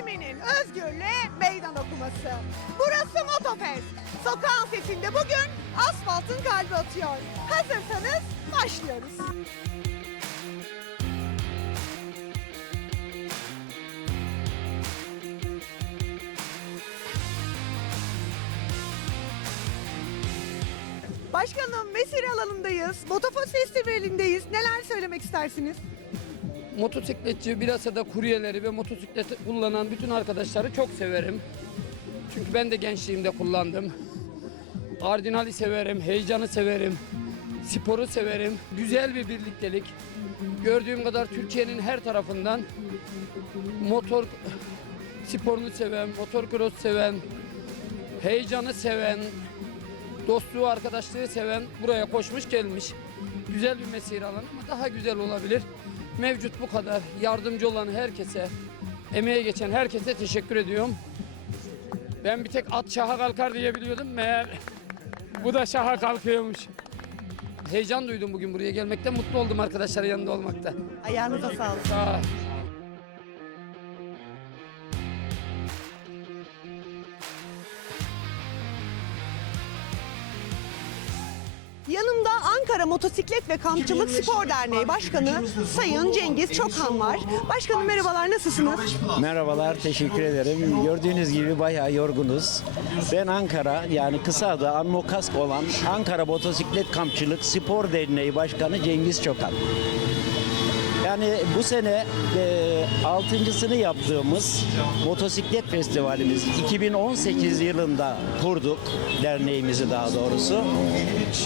kiminin özgürlüğe meydan okuması. Burası Motofest. Sokağın sesinde bugün asfaltın kalbi atıyor. Hazırsanız başlıyoruz. Başkanım mesire alanındayız. Motofest Festivali'ndeyiz. Neler söylemek istersiniz? Motosikletçi, bilhassa da kuryeleri ve motosiklet kullanan bütün arkadaşları çok severim. Çünkü ben de gençliğimde kullandım. Ardinali severim, heyecanı severim, sporu severim. Güzel bir birliktelik. Gördüğüm kadar Türkiye'nin her tarafından motor sporunu seven, motor cross seven, heyecanı seven, dostluğu, arkadaşlığı seven buraya koşmuş gelmiş. Güzel bir mesire alanı ama daha güzel olabilir. Mevcut bu kadar. Yardımcı olan herkese, emeğe geçen herkese teşekkür ediyorum. Ben bir tek at şaha kalkar diye biliyordum. Meğer bu da şaha kalkıyormuş. Heyecan duydum bugün buraya gelmekten. Mutlu oldum arkadaşlar yanında olmakta. Ayağınıza sağlık. Sağ ol. Ankara Motosiklet ve Kampçılık Spor Derneği Başkanı Sayın Cengiz Çokhan var. Başkanım merhabalar nasılsınız? Merhabalar, teşekkür ederim. Gördüğünüz gibi bayağı yorgunuz. Ben Ankara, yani kısa adı Anmokask olan Ankara Motosiklet Kampçılık Spor Derneği Başkanı Cengiz Çokan. Yani bu sene e, altıncısını yaptığımız motosiklet festivalimiz 2018 yılında kurduk derneğimizi daha doğrusu.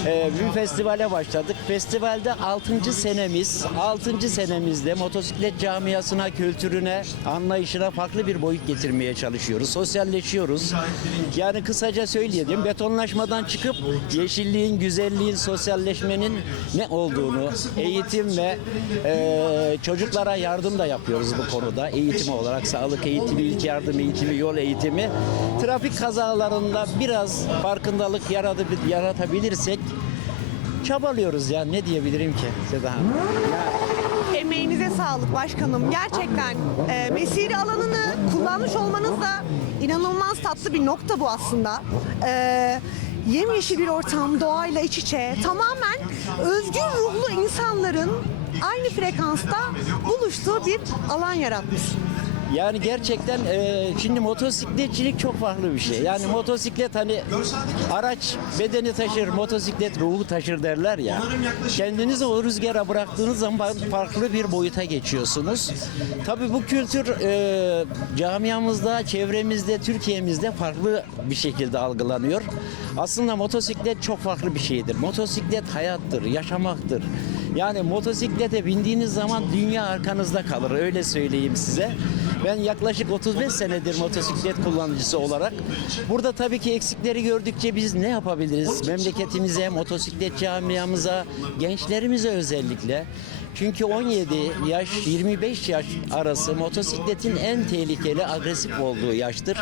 E, bir festivale başladık. Festivalde 6. senemiz. 6. senemizde motosiklet camiasına, kültürüne, anlayışına farklı bir boyut getirmeye çalışıyoruz. Sosyalleşiyoruz. Yani kısaca söyleyelim betonlaşmadan çıkıp yeşilliğin, güzelliğin, sosyalleşmenin ne olduğunu, eğitim ve e, çocuklara yardım da yapıyoruz bu konuda. Eğitim olarak sağlık eğitimi, ilk yardım eğitimi, yol eğitimi. Trafik kazalarında biraz farkındalık yaratıp- yaratabilirsek çabalıyoruz ya ne diyebilirim ki Seda Hanım? Emeğinize sağlık başkanım. Gerçekten e, mesire alanını kullanmış olmanız da inanılmaz tatlı bir nokta bu aslında. E, yemyeşil bir ortam, doğayla iç içe, tamamen özgür ruhlu insanların aynı frekansta buluştuğu bir alan yaratmış. Yani gerçekten e, şimdi motosikletçilik çok farklı bir şey. Yani motosiklet hani araç bedeni taşır, motosiklet ruhu taşır derler ya. Kendinizi o rüzgara bıraktığınız zaman farklı bir boyuta geçiyorsunuz. Tabii bu kültür e, camiamızda, çevremizde, Türkiye'mizde farklı bir şekilde algılanıyor. Aslında motosiklet çok farklı bir şeydir. Motosiklet hayattır, yaşamaktır. Yani motosiklete bindiğiniz zaman dünya arkanızda kalır öyle söyleyeyim size. Ben yaklaşık 35 senedir motosiklet kullanıcısı olarak burada tabii ki eksikleri gördükçe biz ne yapabiliriz? Memleketimize, motosiklet camiamıza, gençlerimize özellikle. Çünkü 17 yaş 25 yaş arası motosikletin en tehlikeli agresif olduğu yaştır.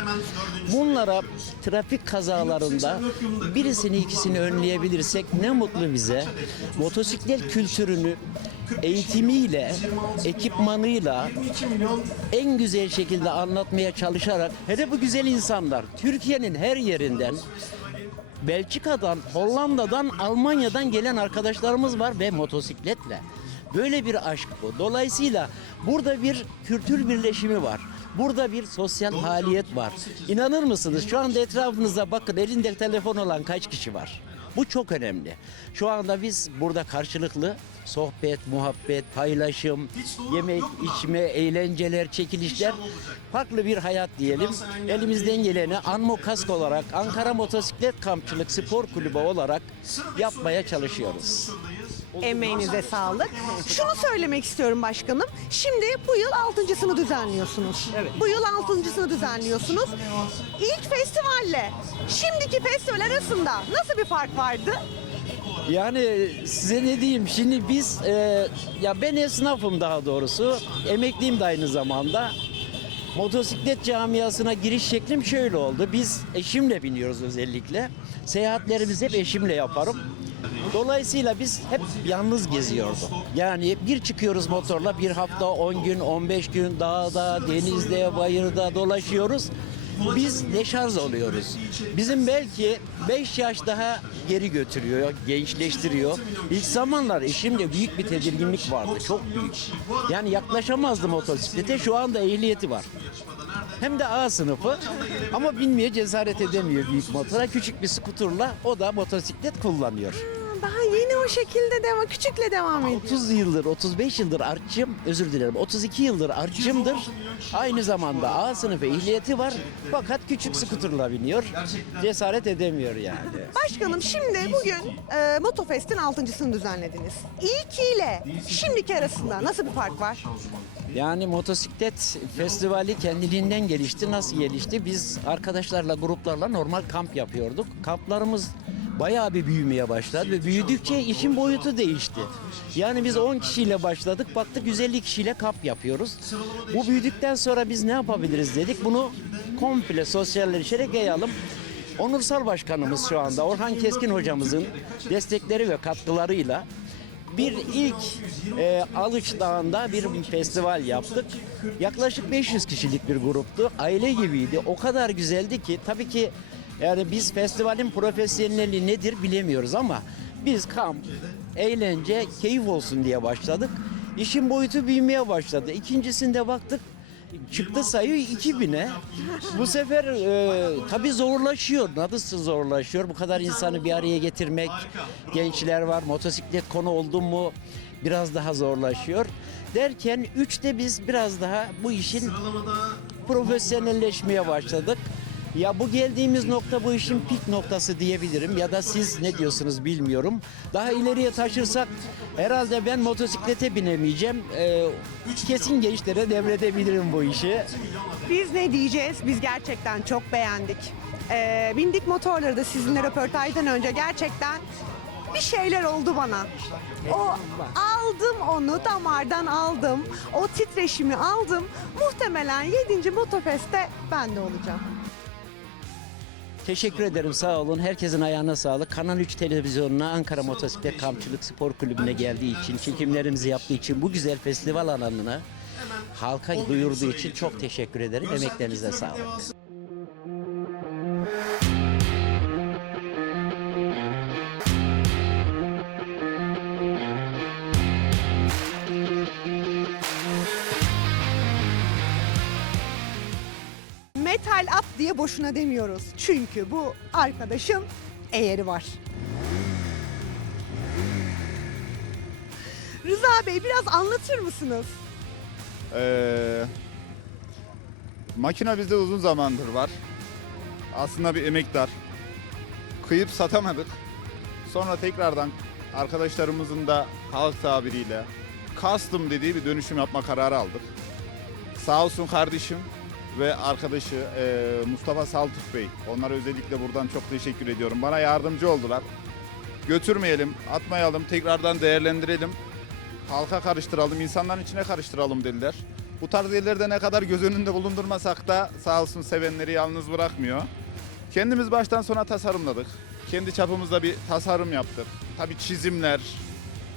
Bunlara trafik kazalarında birisini ikisini önleyebilirsek ne mutlu bize. Motosiklet kültürünü eğitimiyle, ekipmanıyla en güzel şekilde anlatmaya çalışarak hele bu güzel insanlar Türkiye'nin her yerinden Belçika'dan, Hollanda'dan, Almanya'dan gelen arkadaşlarımız var ve motosikletle. Böyle bir aşk bu. Dolayısıyla burada bir kültür birleşimi var. Burada bir sosyal faaliyet var. İnanır mısınız? Şu anda etrafınızda bakın elinde telefon olan kaç kişi var? Bu çok önemli. Şu anda biz burada karşılıklı sohbet, muhabbet, paylaşım, yemek, içme, eğlenceler, çekilişler farklı bir hayat diyelim. Elimizden geleni Anmo Kask olarak Ankara Motosiklet Kampçılık Spor Kulübü olarak yapmaya çalışıyoruz. Emeğinize sağlık. Şunu söylemek istiyorum başkanım. Şimdi bu yıl altıncısını düzenliyorsunuz. Bu yıl altıncısını düzenliyorsunuz. İlk festivalle şimdiki festival arasında nasıl bir fark vardı? Yani size ne diyeyim şimdi biz e, ya ben esnafım daha doğrusu emekliyim de aynı zamanda. Motosiklet camiasına giriş şeklim şöyle oldu. Biz eşimle biniyoruz özellikle. Seyahatlerimizi hep eşimle yaparım. Dolayısıyla biz hep yalnız geziyorduk. Yani bir çıkıyoruz motorla bir hafta 10 gün 15 gün dağda, denizde, bayırda dolaşıyoruz. Biz deşarj oluyoruz. Bizim belki 5 yaş daha geri götürüyor, gençleştiriyor. İlk zamanlar eşimde büyük bir tedirginlik vardı, çok büyük. Yani yaklaşamazdı motosiklete, şu anda ehliyeti var. Hem de A sınıfı ama binmeye cesaret edemiyor büyük motora. Küçük bir skuturla o da motosiklet kullanıyor. Daha yeni o şekilde devam, küçükle devam ediyor. 30 yıldır, 35 yıldır artçım, özür dilerim 32 yıldır artçımdır. Aynı zamanda A sınıfı ehliyeti var fakat küçük skuturla biniyor. Cesaret edemiyor yani. Başkanım şimdi bugün e, Motofest'in altıncısını düzenlediniz. İlkiyle şimdiki arasında nasıl bir fark var? Yani motosiklet festivali kendiliğinden gelişti. Nasıl gelişti? Biz arkadaşlarla, gruplarla normal kamp yapıyorduk. Kamplarımız bayağı bir büyümeye başladı ve büyüdükçe işin boyutu değişti. Yani biz 10 kişiyle başladık, baktık 150 kişiyle kamp yapıyoruz. Bu büyüdükten sonra biz ne yapabiliriz dedik. Bunu komple sosyalleşerek yayalım. Onursal Başkanımız şu anda Orhan Keskin hocamızın destekleri ve katkılarıyla bir ilk e, Alıç Dağı'nda bir festival yaptık. Yaklaşık 500 kişilik bir gruptu. Aile gibiydi. O kadar güzeldi ki tabii ki yani biz festivalin profesyonelliği nedir bilemiyoruz ama biz kamp, eğlence, keyif olsun diye başladık. İşin boyutu büyümeye başladı. İkincisinde baktık çıktı sayı 2000'e. Bu sefer e, tabii zorlaşıyor. Nasıl zorlaşıyor? Bu kadar insanı bir araya getirmek. Gençler var. Motosiklet konu oldu mu biraz daha zorlaşıyor. Derken 3'te biz biraz daha bu işin profesyonelleşmeye başladık. Ya bu geldiğimiz nokta bu işin pik noktası diyebilirim ya da siz ne diyorsunuz bilmiyorum. Daha ileriye taşırsak herhalde ben motosiklete binemeyeceğim. Ee, kesin gençlere devredebilirim bu işi. Biz ne diyeceğiz? Biz gerçekten çok beğendik. E, bindik motorları da sizinle röportajdan önce gerçekten bir şeyler oldu bana. O aldım onu damardan aldım. O titreşimi aldım. Muhtemelen 7. Motofest'te ben de olacağım. Teşekkür ederim sağ olun. Herkesin ayağına sağlık. Kanal 3 televizyonuna Ankara Motosiklet Kampçılık Spor Kulübü'ne geldiği için, çekimlerimizi yaptığı için bu güzel festival alanına halka duyurduğu için çok teşekkür ederim. Emeklerinize sağlık. Metal at diye boşuna demiyoruz. Çünkü bu arkadaşın eğeri var. Rıza Bey biraz anlatır mısınız? Ee, makine bizde uzun zamandır var. Aslında bir emektar. Kıyıp satamadık. Sonra tekrardan arkadaşlarımızın da halk tabiriyle custom dediği bir dönüşüm yapma kararı aldık. Sağ olsun kardeşim ve arkadaşı e, Mustafa Saltuk Bey. Onlara özellikle buradan çok teşekkür ediyorum. Bana yardımcı oldular. Götürmeyelim, atmayalım, tekrardan değerlendirelim halka karıştıralım, insanların içine karıştıralım dediler. Bu tarz yerlerde ne kadar göz önünde bulundurmasak da sağ olsun sevenleri yalnız bırakmıyor. Kendimiz baştan sona tasarımladık. Kendi çapımızda bir tasarım yaptık. Tabii çizimler,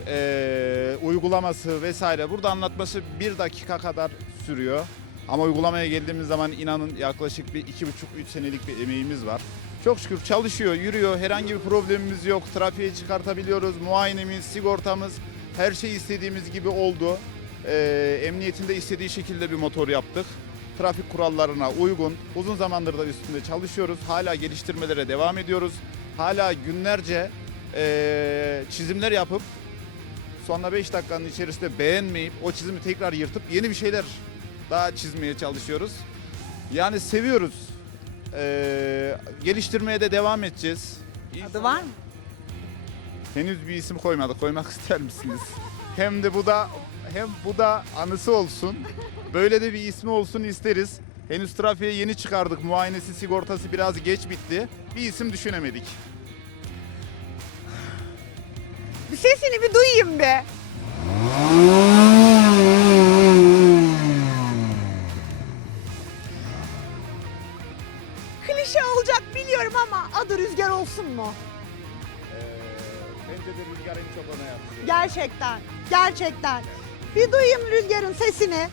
eee, uygulaması vesaire. Burada anlatması bir dakika kadar sürüyor. Ama uygulamaya geldiğimiz zaman inanın yaklaşık bir iki buçuk, üç senelik bir emeğimiz var. Çok şükür çalışıyor, yürüyor. Herhangi bir problemimiz yok. Trafiğe çıkartabiliyoruz. Muayenemiz, sigortamız, her şey istediğimiz gibi oldu. Ee, emniyetinde istediği şekilde bir motor yaptık. Trafik kurallarına uygun. Uzun zamandır da üstünde çalışıyoruz. Hala geliştirmelere devam ediyoruz. Hala günlerce ee, çizimler yapıp sonra 5 dakikanın içerisinde beğenmeyip o çizimi tekrar yırtıp yeni bir şeyler daha çizmeye çalışıyoruz. Yani seviyoruz. Ee, geliştirmeye de devam edeceğiz. Adı var mı? Henüz bir isim koymadık. Koymak ister misiniz? Hem de bu da hem bu da anısı olsun. Böyle de bir ismi olsun isteriz. Henüz trafiğe yeni çıkardık. Muayenesi, sigortası biraz geç bitti. Bir isim düşünemedik. Bir sesini bir duyayım be. Adı Rüzgar olsun mu? Bence de rüzgar en çok ona yaptı. Gerçekten, gerçekten. Bir duyayım rüzgarın sesini.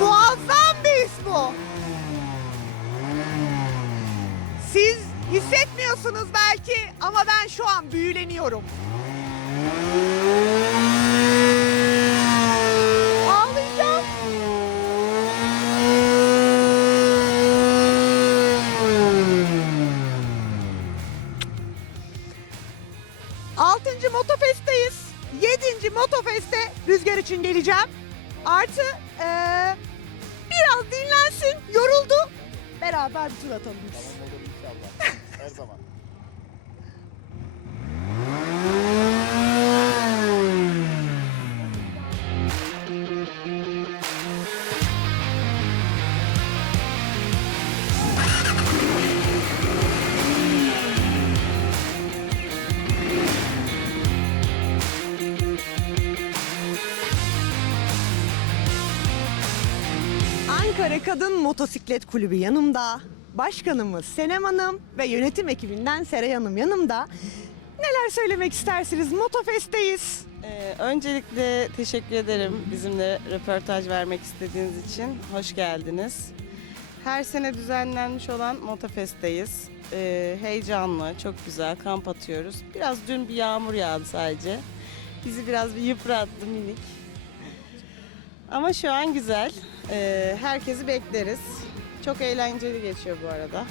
Muazzam bir his bu. Siz hissetmiyorsunuz belki ama ben şu an büyüleniyorum. Kadın Motosiklet Kulübü yanımda. Başkanımız Senem Hanım ve yönetim ekibinden Seray Hanım yanımda. Neler söylemek istersiniz? Motofest'teyiz. Ee, öncelikle teşekkür ederim bizimle röportaj vermek istediğiniz için. Hoş geldiniz. Her sene düzenlenmiş olan Motofest'teyiz. Ee, heyecanlı, çok güzel kamp atıyoruz. Biraz dün bir yağmur yağdı sadece. Bizi biraz bir yıprattı minik. Ama şu an güzel. Ee, herkesi bekleriz. Çok eğlenceli geçiyor bu arada.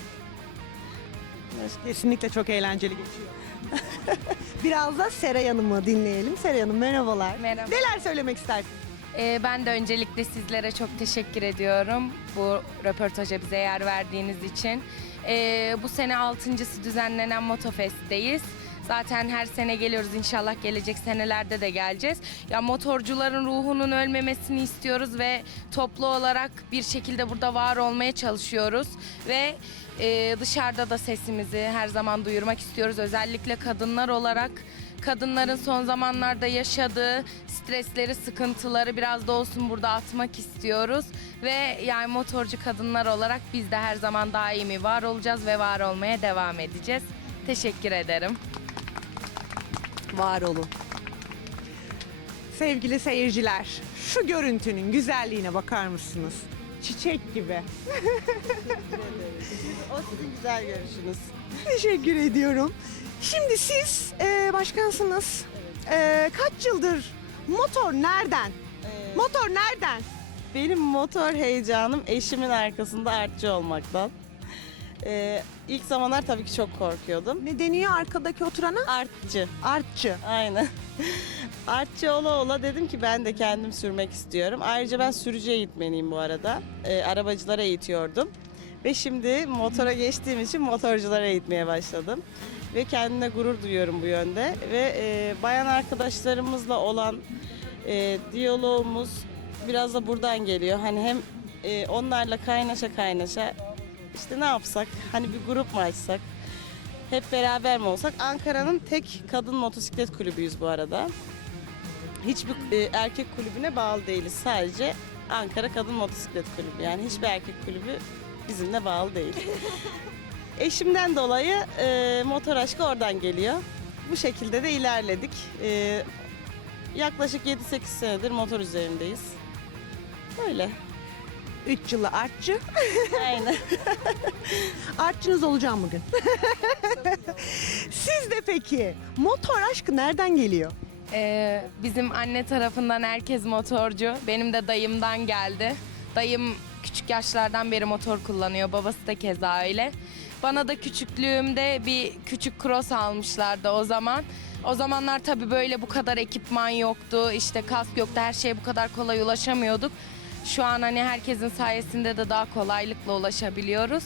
Kesinlikle çok eğlenceli geçiyor. Biraz da Seray Hanım'ı dinleyelim. Seray Hanım merhabalar. Merhaba. Neler söylemek istersiniz? Ee, ben de öncelikle sizlere çok teşekkür ediyorum bu röportaja bize yer verdiğiniz için. Ee, bu sene altıncısı düzenlenen Motofest'teyiz. Zaten her sene geliyoruz inşallah gelecek senelerde de geleceğiz. Ya motorcuların ruhunun ölmemesini istiyoruz ve toplu olarak bir şekilde burada var olmaya çalışıyoruz ve e, dışarıda da sesimizi her zaman duyurmak istiyoruz. Özellikle kadınlar olarak kadınların son zamanlarda yaşadığı stresleri, sıkıntıları biraz da olsun burada atmak istiyoruz. Ve yani motorcu kadınlar olarak biz de her zaman daimi var olacağız ve var olmaya devam edeceğiz. Teşekkür ederim. Var olun. Sevgili seyirciler, şu görüntünün güzelliğine bakar mısınız? Çiçek gibi. O sizin güzel görüşünüz. Teşekkür ediyorum. Şimdi siz e, başkansınız. E, kaç yıldır motor nereden? Motor nereden? Benim motor heyecanım eşimin arkasında artçı olmaktan. Ee, ilk zamanlar tabii ki çok korkuyordum. Ne deniyor arkadaki oturana? Artçı, Artçı. aynen. Artçı ola ola dedim ki ben de kendim sürmek istiyorum. Ayrıca ben sürücü eğitmeniyim bu arada. Ee, arabacılara eğitiyordum. Ve şimdi motora geçtiğim için motorculara eğitmeye başladım. Ve kendime gurur duyuyorum bu yönde. Ve e, bayan arkadaşlarımızla olan e, diyalogumuz biraz da buradan geliyor. Hani hem e, onlarla kaynaşa kaynaşa işte ne yapsak? Hani bir grup mu açsak? Hep beraber mi olsak? Ankara'nın tek kadın motosiklet kulübüyüz bu arada. Hiçbir e, erkek kulübüne bağlı değiliz. Sadece Ankara Kadın Motosiklet Kulübü. Yani hiçbir erkek kulübü bizimle bağlı değil. Eşimden dolayı e, motor aşkı oradan geliyor. Bu şekilde de ilerledik. E, yaklaşık 7-8 senedir motor üzerindeyiz. Böyle. 3 yılı artçı. Aynen. Artçınız olacağım bugün. Siz de peki motor aşkı nereden geliyor? Ee, bizim anne tarafından herkes motorcu. Benim de dayımdan geldi. Dayım küçük yaşlardan beri motor kullanıyor. Babası da keza öyle. Bana da küçüklüğümde bir küçük cross almışlardı o zaman. O zamanlar tabii böyle bu kadar ekipman yoktu. işte kask yoktu. Her şeye bu kadar kolay ulaşamıyorduk. Şu an hani herkesin sayesinde de daha kolaylıkla ulaşabiliyoruz.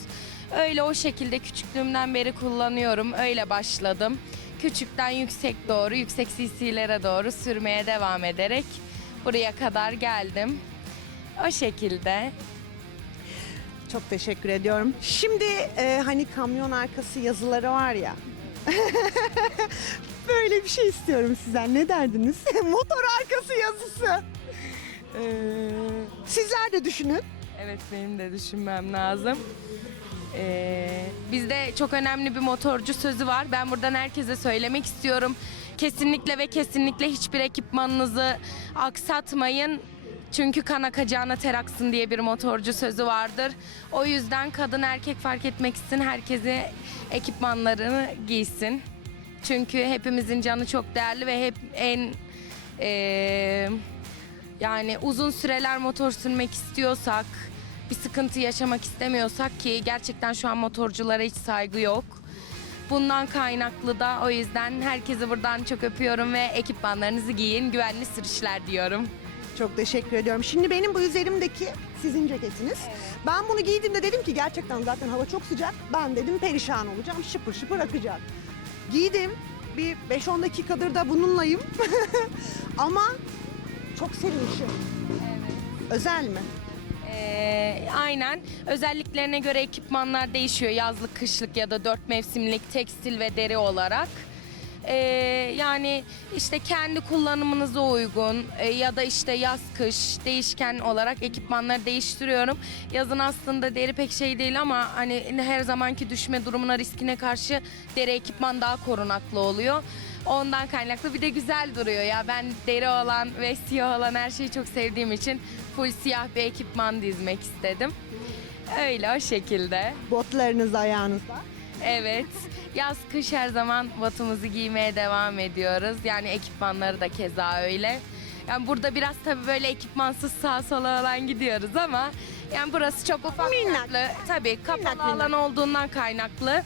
Öyle o şekilde küçüklüğümden beri kullanıyorum. Öyle başladım. Küçükten yüksek doğru, yüksek CC'lere doğru sürmeye devam ederek buraya kadar geldim. O şekilde. Çok teşekkür ediyorum. Şimdi e, hani kamyon arkası yazıları var ya. Böyle bir şey istiyorum sizden. Ne derdiniz? Motor arkası yazısı. Ee, Sizler de düşünün. Evet benim de düşünmem lazım. Ee, bizde çok önemli bir motorcu sözü var. Ben buradan herkese söylemek istiyorum. Kesinlikle ve kesinlikle hiçbir ekipmanınızı aksatmayın. Çünkü kan akacağına ter aksın diye bir motorcu sözü vardır. O yüzden kadın erkek fark etmeksizin herkesi ekipmanlarını giysin. Çünkü hepimizin canı çok değerli ve hep en eee, yani uzun süreler motor sürmek istiyorsak, bir sıkıntı yaşamak istemiyorsak ki gerçekten şu an motorculara hiç saygı yok. Bundan kaynaklı da o yüzden herkesi buradan çok öpüyorum ve ekipmanlarınızı giyin, güvenli sürüşler diyorum. Çok teşekkür ediyorum. Şimdi benim bu üzerimdeki sizin ceketiniz. Ben bunu giydiğimde dedim ki gerçekten zaten hava çok sıcak. Ben dedim perişan olacağım, şıpır şıpır akacak. Giydim. Bir 5-10 dakikadır da bununlayım. Ama çok sevinçli. Özel mi? Ee, aynen. Özelliklerine göre ekipmanlar değişiyor. Yazlık, kışlık ya da dört mevsimlik tekstil ve deri olarak. Ee, yani işte kendi kullanımınıza uygun e, ya da işte yaz kış değişken olarak ekipmanları değiştiriyorum. Yazın aslında deri pek şey değil ama hani her zamanki düşme durumuna riskine karşı deri ekipman daha korunaklı oluyor. Ondan kaynaklı bir de güzel duruyor ya. Ben deri olan ve siyah olan her şeyi çok sevdiğim için full siyah bir ekipman dizmek istedim. Öyle o şekilde. Botlarınız ayağınızda. Evet. Yaz kış her zaman botumuzu giymeye devam ediyoruz. Yani ekipmanları da keza öyle. Yani burada biraz tabii böyle ekipmansız sağa sola olan gidiyoruz ama yani burası çok ufak Minnak. Tabii kapalı Minnak, alan minnak. olduğundan kaynaklı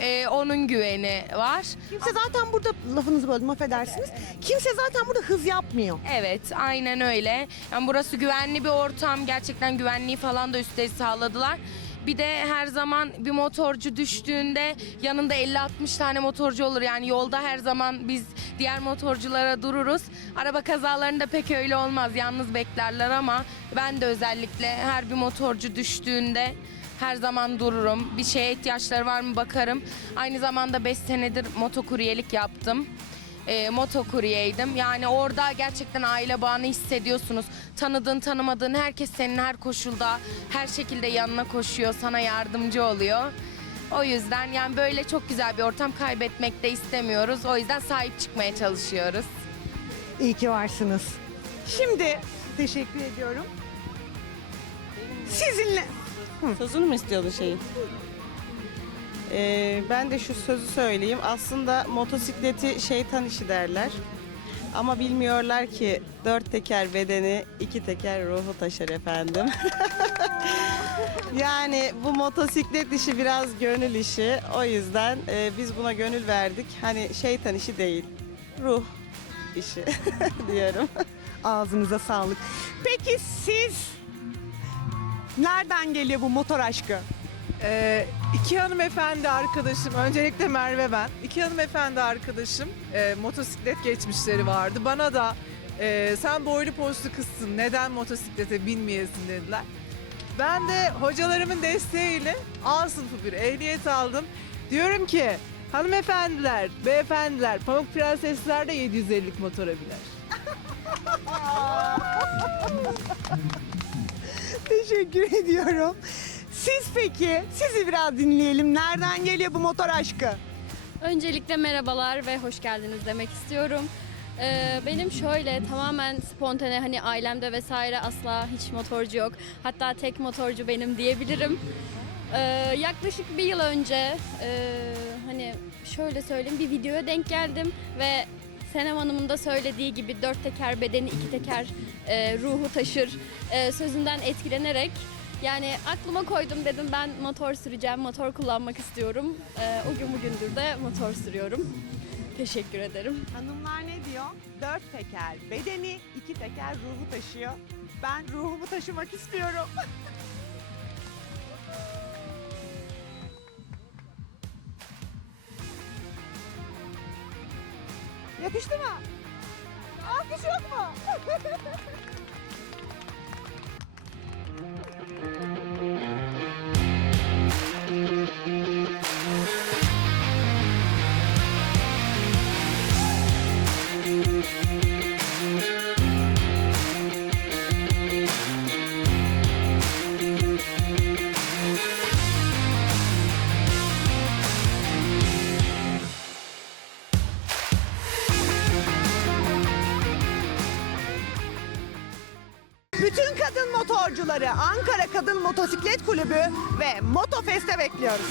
e, onun güveni var. Kimse zaten burada lafınızı böldüm affedersiniz. Kimse zaten burada hız yapmıyor. Evet, aynen öyle. Yani burası güvenli bir ortam. Gerçekten güvenliği falan da üstleri sağladılar. Bir de her zaman bir motorcu düştüğünde yanında 50-60 tane motorcu olur. Yani yolda her zaman biz diğer motorculara dururuz. Araba kazalarında pek öyle olmaz. Yalnız beklerler ama ben de özellikle her bir motorcu düştüğünde her zaman dururum. Bir şeye ihtiyaçları var mı bakarım. Aynı zamanda 5 senedir motokuryelik yaptım e, motokuryeydim. Yani orada gerçekten aile bağını hissediyorsunuz. Tanıdığın tanımadığın herkes senin her koşulda her şekilde yanına koşuyor, sana yardımcı oluyor. O yüzden yani böyle çok güzel bir ortam kaybetmek de istemiyoruz. O yüzden sahip çıkmaya çalışıyoruz. İyi ki varsınız. Şimdi teşekkür ediyorum. Sizinle Sözünü mü istiyordun şeyin? Ee, ben de şu sözü söyleyeyim. Aslında motosikleti şeytan işi derler. Ama bilmiyorlar ki dört teker bedeni, iki teker ruhu taşır efendim. yani bu motosiklet işi biraz gönül işi. O yüzden e, biz buna gönül verdik. Hani şeytan işi değil, ruh işi diyorum. ağzınıza sağlık. Peki siz nereden geliyor bu motor aşkı? Ee, iki hanımefendi arkadaşım, öncelikle Merve ben. İki hanımefendi arkadaşım e, motosiklet geçmişleri vardı. Bana da e, sen boylu postlu kızsın, neden motosiklete binmeyesin dediler. Ben de hocalarımın desteğiyle A sınıfı bir ehliyet aldım. Diyorum ki hanımefendiler, beyefendiler, Pamuk Prensesler de 750'lik motora biner. Teşekkür ediyorum. Siz peki, sizi biraz dinleyelim. Nereden geliyor bu motor aşkı? Öncelikle merhabalar ve hoş geldiniz demek istiyorum. Ee, benim şöyle tamamen spontane hani ailemde vesaire asla hiç motorcu yok. Hatta tek motorcu benim diyebilirim. Ee, yaklaşık bir yıl önce e, hani şöyle söyleyeyim bir videoya denk geldim ve Senem Hanım'ın da söylediği gibi dört teker bedeni iki teker e, ruhu taşır e, sözünden etkilenerek yani aklıma koydum dedim ben motor süreceğim, motor kullanmak istiyorum. Ee, o gün bugündür de motor sürüyorum. Teşekkür ederim. Hanımlar ne diyor? Dört teker bedeni, iki teker ruhu taşıyor. Ben ruhumu taşımak istiyorum. Yakıştı mı? Alkış yok mu? kadın motorcuları Ankara Kadın Motosiklet Kulübü ve Motofest'e bekliyoruz.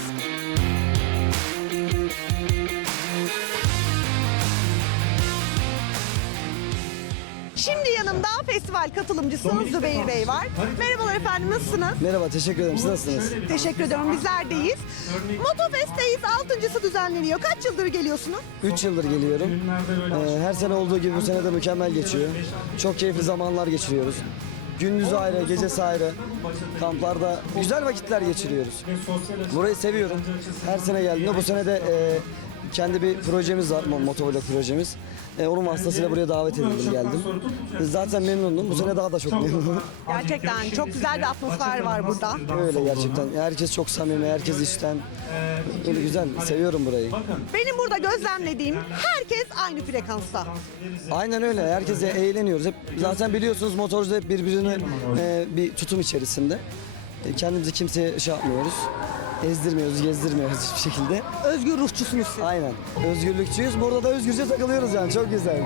Şimdi yanımda festival katılımcısı Zübeyir Bey var. Merhabalar efendim nasılsınız? Merhaba, teşekkür ederim. Siz nasılsınız? Teşekkür ediyorum bizlerdeyiz. Motofest'teyiz. Altıncısı düzenleniyor. Kaç yıldır geliyorsunuz? 3 yıldır geliyorum. Ee, her sene olduğu gibi bu sene de mükemmel geçiyor. Çok keyifli zamanlar geçiriyoruz. Gündüzü ayrı, gecesi ayrı. Kamplarda güzel vakitler geçiriyoruz. Burayı seviyorum. Her sene geldiğimde bu sene de e, kendi bir projemiz var, mo- motovlog projemiz. E, onun vasıtasıyla buraya davet edildim, geldim. Zaten memnunum. Bu sene daha da çok memnunum. Gerçekten çok güzel bir atmosfer var burada. Öyle gerçekten. Herkes çok samimi, herkes işten. Öyle güzel, seviyorum burayı. Benim burada gözlemlediğim herkes aynı frekansta. Aynen öyle. Herkese eğleniyoruz. Hep zaten biliyorsunuz motorcuda hep birbirine e, bir tutum içerisinde. E, kendimizi kimseye şey yapmıyoruz. Ezdirmiyoruz, gezdirmiyoruz hiçbir şekilde. Özgür ruhçusunuz siz. Aynen. Özgürlükçüyüz. Burada da özgürce takılıyoruz yani. Çok güzel.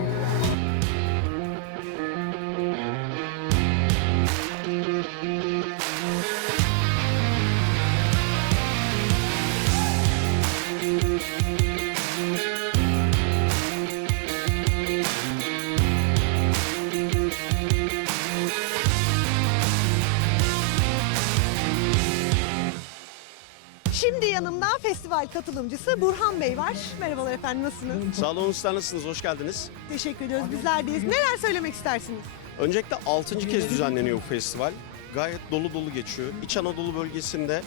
Festival katılımcısı Burhan Bey var. Merhabalar efendim nasılsınız? Sağ olun sizler nasılsınız? Hoş geldiniz. Teşekkür ediyoruz bizlerdeyiz. Neler söylemek istersiniz? Öncelikle 6. kez düzenleniyor bu festival. Gayet dolu dolu geçiyor. İç Anadolu bölgesinde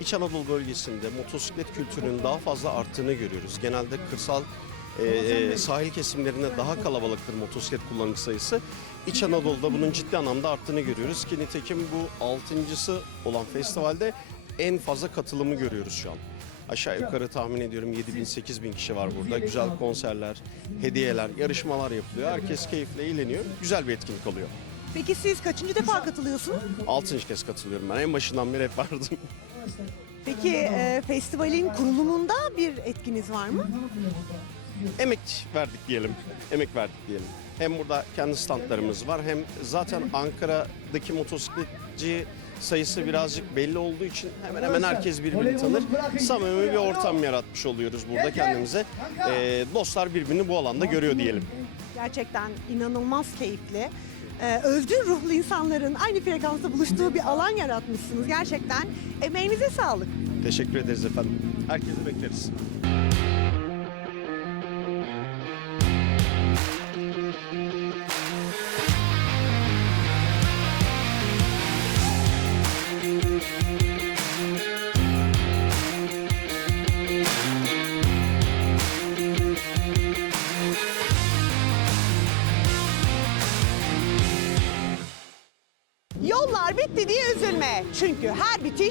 İç Anadolu bölgesinde motosiklet kültürünün daha fazla arttığını görüyoruz. Genelde kırsal e, sahil kesimlerinde daha kalabalıktır motosiklet kullanıcı sayısı. İç Anadolu'da bunun ciddi anlamda arttığını görüyoruz ki nitekim bu altıncısı olan festivalde en fazla katılımı görüyoruz şu an. Aşağı yukarı tahmin ediyorum 7 bin 8 bin kişi var burada. Güzel konserler, hediyeler, yarışmalar yapılıyor. Herkes keyifle eğleniyor. Güzel bir etkinlik oluyor. Peki siz kaçıncı defa katılıyorsunuz? Altıncı kez katılıyorum ben. En başından beri hep vardım. Peki e, festivalin kurulumunda bir etkiniz var mı? Emek verdik diyelim. Emek verdik diyelim. Hem burada kendi standlarımız var hem zaten Ankara'daki motosikletçi sayısı birazcık belli olduğu için hemen hemen herkes birbirini tanır. Samimi bir ortam yaratmış oluyoruz burada kendimize. Ee, dostlar birbirini bu alanda görüyor diyelim. Gerçekten inanılmaz keyifli. E, özgür ruhlu insanların aynı frekansta buluştuğu bir alan yaratmışsınız. Gerçekten emeğinize sağlık. Teşekkür ederiz efendim. Herkesi bekleriz.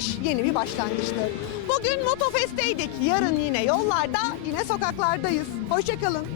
Bitiş yeni bir başlangıçtır. Bugün Motofest'teydik. Yarın yine yollarda, yine sokaklardayız. Hoşçakalın.